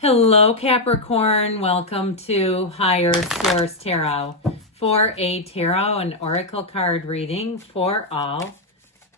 Hello, Capricorn. Welcome to Higher Source Tarot for a tarot and oracle card reading for all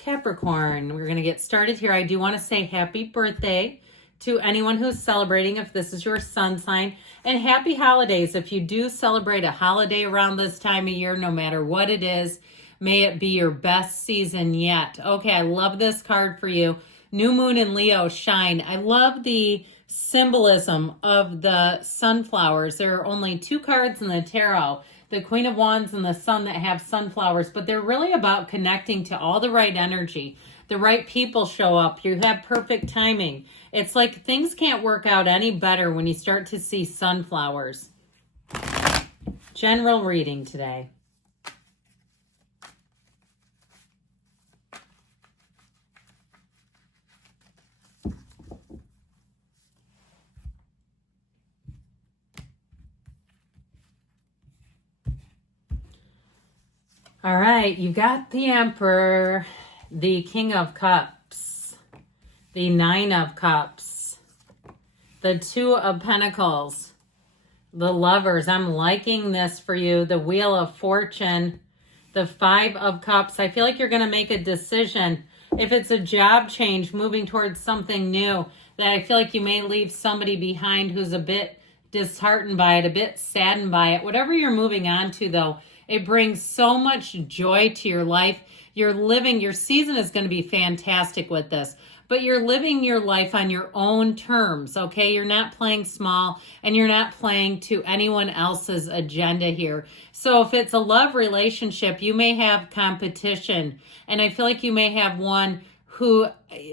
Capricorn. We're going to get started here. I do want to say happy birthday to anyone who's celebrating if this is your sun sign, and happy holidays if you do celebrate a holiday around this time of year, no matter what it is. May it be your best season yet. Okay, I love this card for you. New Moon in Leo, shine. I love the symbolism of the sunflowers. There are only two cards in the tarot, the Queen of Wands and the Sun, that have sunflowers, but they're really about connecting to all the right energy. The right people show up. You have perfect timing. It's like things can't work out any better when you start to see sunflowers. General reading today. All right, you got the Emperor, the King of Cups, the Nine of Cups, the Two of Pentacles, the Lovers. I'm liking this for you. The Wheel of Fortune, the Five of Cups. I feel like you're going to make a decision. If it's a job change, moving towards something new, that I feel like you may leave somebody behind who's a bit disheartened by it, a bit saddened by it. Whatever you're moving on to, though, it brings so much joy to your life. You're living, your season is going to be fantastic with this, but you're living your life on your own terms, okay? You're not playing small, and you're not playing to anyone else's agenda here. So if it's a love relationship, you may have competition, and I feel like you may have one who,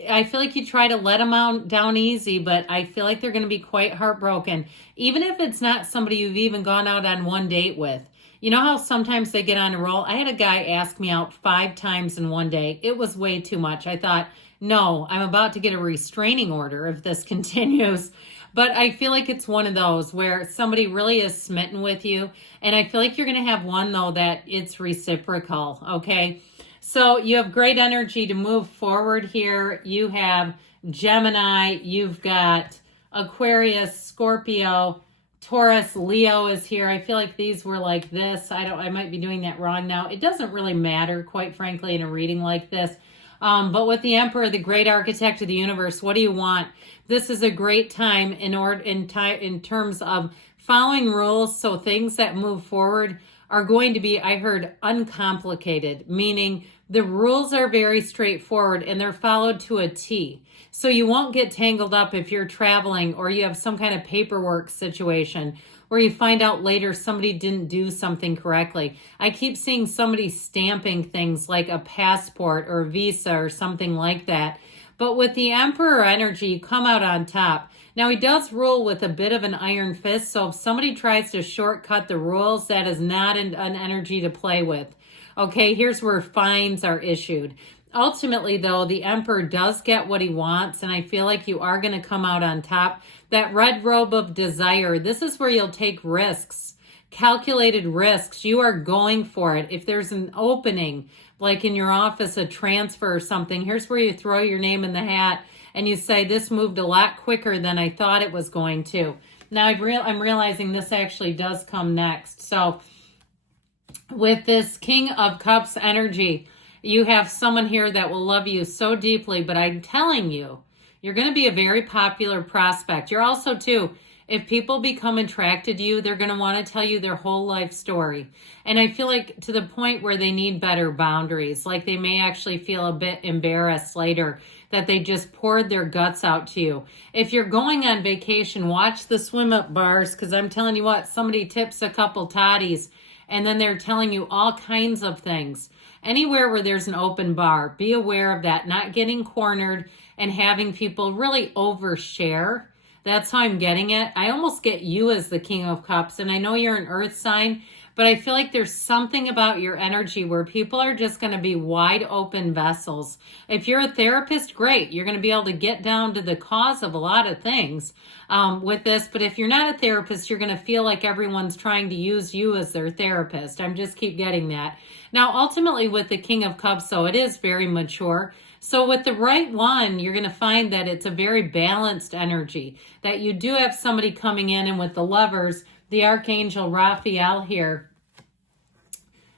I feel like you try to let them down easy, but I feel like they're going to be quite heartbroken, even if it's not somebody you've even gone out on one date with. You know how sometimes they get on a roll? I had a guy ask me out 5 times in one day. It was way too much. I thought, no, I'm about to get a restraining order if this continues. But I feel like it's one of those where somebody really is smitten with you. And I feel like you're going to have one, though, that it's reciprocal, okay? So you have great energy to move forward here. You have Gemini. You've got Aquarius, Scorpio, Taurus, Leo is here. I feel like these were like this. I might be doing that wrong now. It doesn't really matter, quite frankly, in a reading like this. But with the Emperor, the great architect of the universe, what do you want? This is a great time in terms of following rules. So things that move forward are going to be, I heard, uncomplicated, meaning the rules are very straightforward and they're followed to a T. So you won't get tangled up if you're traveling or you have some kind of paperwork situation where you find out later somebody didn't do something correctly. I keep seeing somebody stamping things like a passport or a visa or something like that. But with the Emperor energy, you come out on top. Now, he does rule with a bit of an iron fist, so if somebody tries to shortcut the rules, that is not an energy to play with. Okay, here's where fines are issued. Ultimately, though, the Emperor does get what he wants, and I feel like you are going to come out on top. That red robe of desire, this is where you'll take risks, calculated risks. You are going for it. If there's an opening, like in your office, a transfer or something, here's where you throw your name in the hat and you say, this moved a lot quicker than I thought it was going to. Now, I'm realizing this actually does come next. So with this King of Cups energy, you have someone here that will love you so deeply, but I'm telling you, you're going to be a very popular prospect. You're also, too, if people become attracted to you, they're going to want to tell you their whole life story. And I feel like to the point where they need better boundaries, like they may actually feel a bit embarrassed later that they just poured their guts out to you. If you're going on vacation, watch the swim-up bars, because I'm telling you what, somebody tips a couple toddies, and then they're telling you all kinds of things. Anywhere where there's an open bar, be aware of that, not getting cornered and having people really overshare. That's how I'm getting it. I almost get you as the King of Cups, and I know you're an earth sign, but I feel like there's something about your energy where people are just going to be wide open vessels. If you're a therapist, great. You're going to be able to get down to the cause of a lot of things with this. But if you're not a therapist, you're going to feel like everyone's trying to use you as their therapist. I'm just keep getting that. Now, ultimately with the King of Cups, so it is very mature. So with the right one, you're going to find that it's a very balanced energy, that you do have somebody coming in, and with the Lovers, the Archangel Raphael here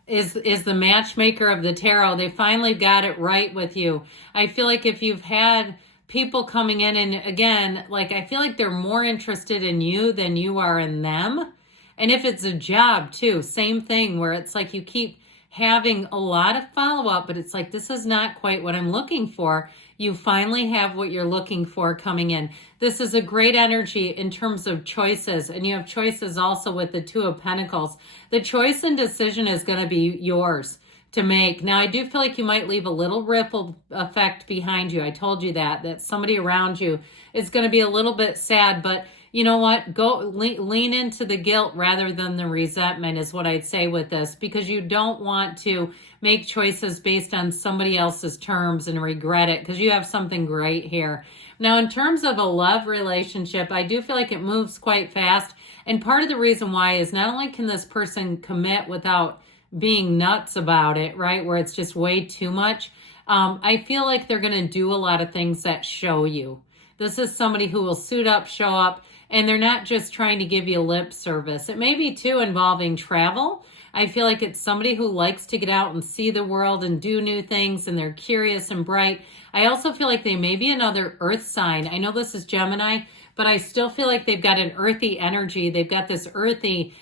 is the matchmaker of the tarot. They finally got it right with you. I feel like if you've had people coming in, and again, like I feel like they're more interested in you than you are in them. And if it's a job too, same thing, where it's like you keep having a lot of follow-up, but it's like, this is not quite what I'm looking for. You finally have what you're looking for coming in. This is a great energy in terms of choices, and you have choices also with the Two of Pentacles. The choice and decision is going to be yours to make. Now, I do feel like you might leave a little ripple effect behind you. I told you that somebody around you is going to be a little bit sad, but you know what? Go lean into the guilt rather than the resentment is what I'd say with this, because you don't want to make choices based on somebody else's terms and regret it, because you have something great here. Now, in terms of a love relationship, I do feel like it moves quite fast. And part of the reason why is not only can this person commit without being nuts about it, right? Where it's just way too much. I feel like they're going to do a lot of things that show you. This is somebody who will suit up, show up, and they're not just trying to give you lip service. It may be too involving travel. I feel like it's somebody who likes to get out and see the world and do new things, and they're curious and bright. I also feel like they may be another earth sign. I know this is Gemini, but I still feel like they've got an earthy energy. They've got this earthy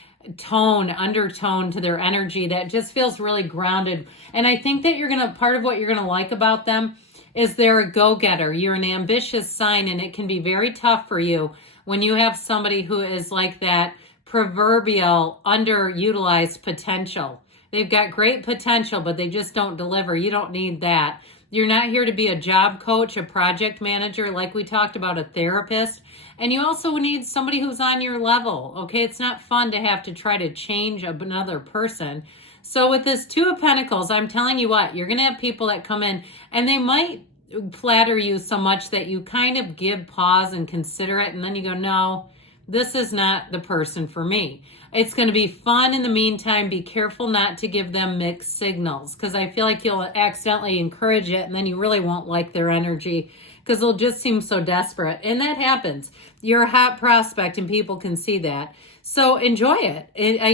undertone to their energy that just feels really grounded. And I think that part of what you're going to like about them is they're a go-getter. You're an ambitious sign, and it can be very tough for you when you have somebody who is like that proverbial underutilized potential. They've got great potential, but they just don't deliver. You don't need that. You're not here to be a job coach, a project manager, like we talked about, a therapist. And you also need somebody who's on your level, okay? It's not fun to have to try to change another person. So with this Two of Pentacles, I'm telling you what, you're going to have people that come in, and they might flatter you so much that you kind of give pause and consider it, and then you go, no, this is not the person for me. It's going to be fun in the meantime. Be careful not to give them mixed signals, because I feel like you'll accidentally encourage it, and then you really won't like their energy because they'll just seem so desperate. And that happens. You're a hot prospect, and people can see that. So enjoy it.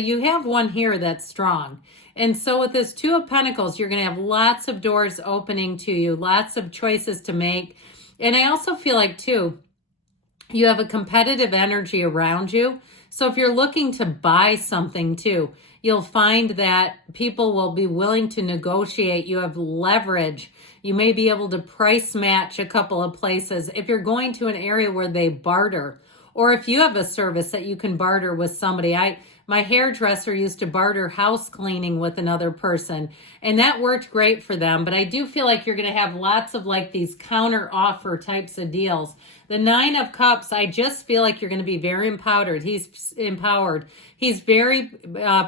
You have one here that's strong. And so with this Two of Pentacles, you're going to have lots of doors opening to you, lots of choices to make. And I also feel like, too, you have a competitive energy around you. So if you're looking to buy something, too, you'll find that people will be willing to negotiate. You have leverage. You may be able to price match a couple of places. If you're going to an area where they barter, or if you have a service that you can barter with somebody. My hairdresser used to barter house cleaning with another person, and that worked great for them. But I do feel like you're going to have lots of like these counter offer types of deals. The Nine of Cups, I just feel like you're going to be very empowered. He's empowered. He's very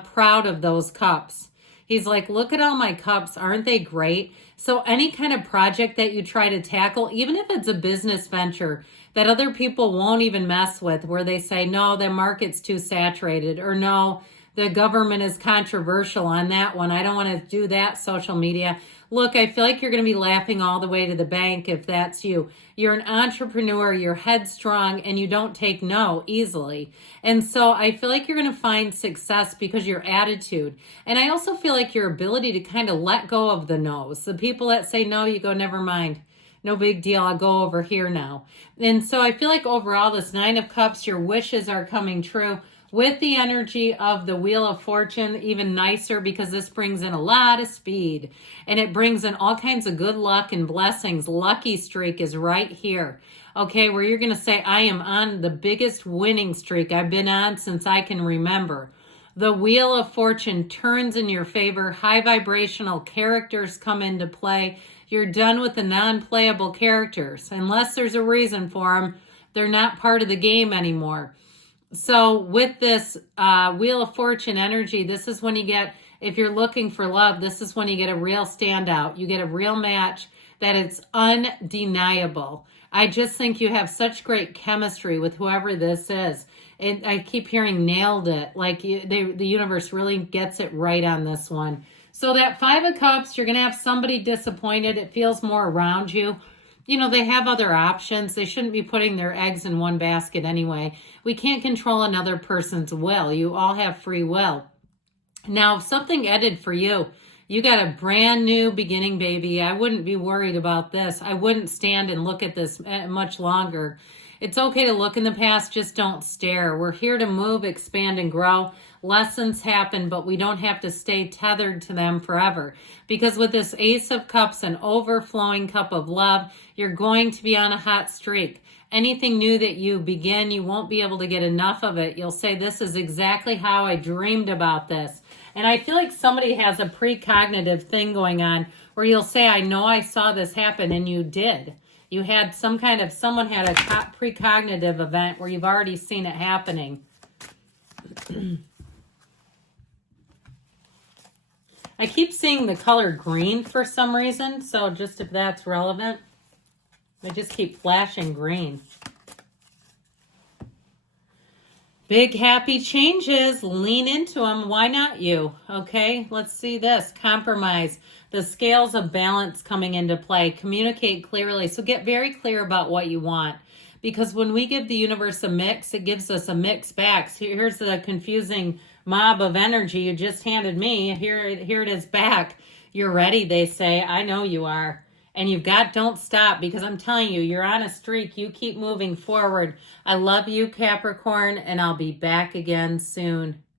proud of those cups. He's like, look at all my cups. Aren't they great? So any kind of project that you try to tackle, even if it's a business venture that other people won't even mess with, where they say, no, the market's too saturated, or no, the government is controversial on that one. I don't want to do that social media. Look, I feel like you're going to be laughing all the way to the bank if that's you. You're an entrepreneur, you're headstrong, and you don't take no easily. And so I feel like you're going to find success because your attitude. And I also feel like your ability to kind of let go of the no's. The people that say no, you go, never mind. No big deal. I'll go over here now. And so I feel like overall, this Nine of Cups, your wishes are coming true. With the energy of the Wheel of Fortune, even nicer, because this brings in a lot of speed. And it brings in all kinds of good luck and blessings. Lucky streak is right here. Okay, where you're going to say, I am on the biggest winning streak I've been on since I can remember. The Wheel of Fortune turns in your favor. High vibrational characters come into play. You're done with the non-playable characters. Unless there's a reason for them, they're not part of the game anymore. So with this Wheel of Fortune energy, this is when you get, if you're looking for love, this is when you get a real standout. You get a real match that it's undeniable. I just think you have such great chemistry with whoever this is. And I keep hearing nailed it. Like the universe really gets it right on this one. So that Five of Cups, you're going to have somebody disappointed. It feels more around you. You know, they have other options. They shouldn't be putting their eggs in one basket anyway. We can't control another person's will. You all have free will. Now, if something ended for you, you got a brand new beginning, baby. I wouldn't be worried about this. I wouldn't stand and look at this much longer. It's okay to look in the past, just don't stare. We're here to move, expand, and grow. Lessons happen, but we don't have to stay tethered to them forever. Because with this Ace of Cups, an overflowing cup of love, you're going to be on a hot streak. Anything new that you begin, you won't be able to get enough of it. You'll say, this is exactly how I dreamed about this. And I feel like somebody has a precognitive thing going on where you'll say, I know I saw this happen, and you did. You had someone had a precognitive event where you've already seen it happening. I keep seeing the color green for some reason, so just if that's relevant. I just keep flashing green. Big happy changes. Lean into them. Why not you? Okay, let's see this. Compromise. The scales of balance coming into play. Communicate clearly. So get very clear about what you want. Because when we give the universe a mix, it gives us a mix back. So here's the confusing mob of energy you just handed me. Here it is back. You're ready, they say. I know you are. And don't stop, because I'm telling you, you're on a streak. You keep moving forward. I love you, Capricorn, and I'll be back again soon.